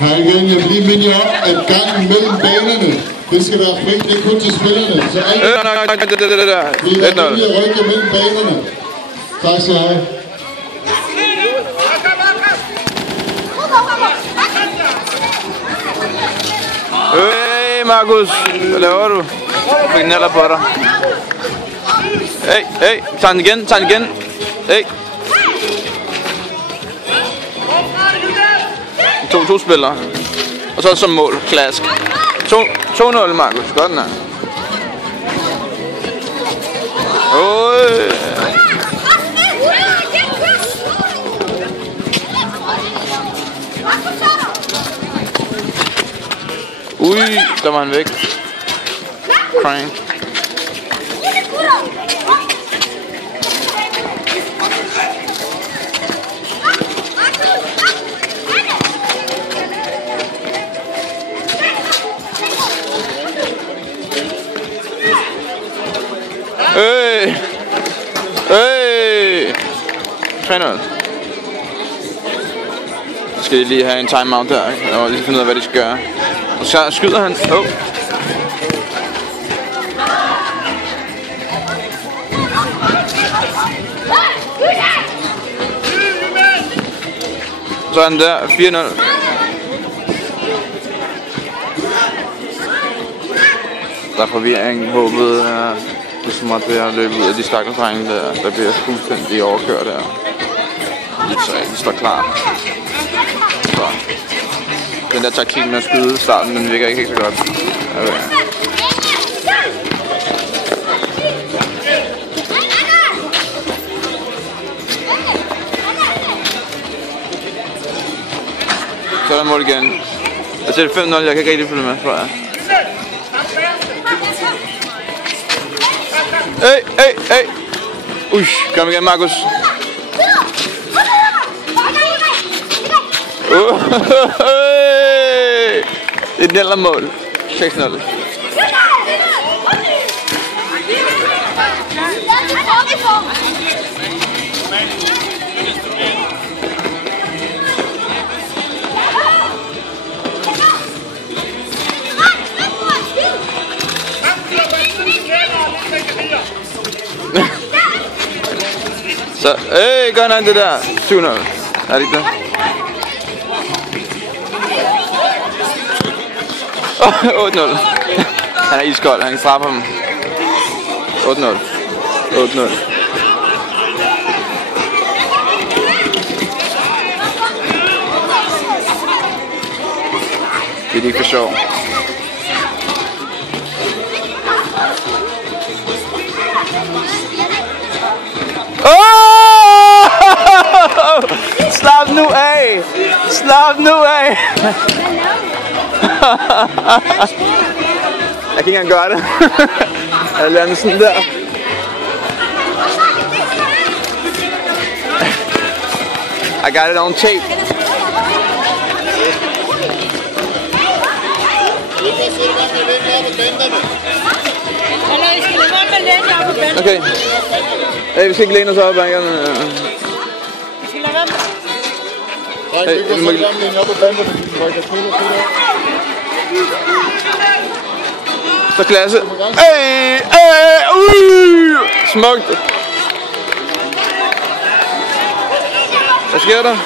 Her igen, jeg vil lige minde jer om, at gangen mellem banerne, det skal være fri, det er kun til spillerne. Så alle vi er nemlig at rykke mellem banerne. Tak skal I have. Hey Markus, hvad laver du? Jeg fik naller på dig. Hey, tag den igen, Hey. To spillere. Og så som mål, klask. 2-0 Markus, godt den her. Ui, der var han væk. Crank. Hey! 3-0. Så skal de lige have en timeout der, og lige finde ud af, hvad de skal gøre. Og så skyder han. Så er han der, 4-0. Der er forvirring, håbet det er som at det er løbet ud af de stakkels drenge der bliver fuldstændig overkørt der. De står klar. Så den der taktik med at skyde starten, den virker ikke helt så godt. Okay. Så er der mål igen. Jeg ser det 5-0, jeg kan ikke rigtig følge med, tror jeg. Hey! Kom igen, Markus. Et nældermål. 6-0. Så, gør han det der. 7-0. Er det ikke det? 8-0. Han er iskold, han kan straffe ham. 8-0. 8-0. Det er ikke for sjov. Slap nu af! Slap nu af! Jeg kan ikke engang gøre det. Jeg lader den sådan der. I got it on tape. Okay. Hey, vi skal ikke læne os op, Anker. Nej, vi kan så læne op på banderne, hvor jeg kan spille. Så klasse. Smukt. Hvad sker der?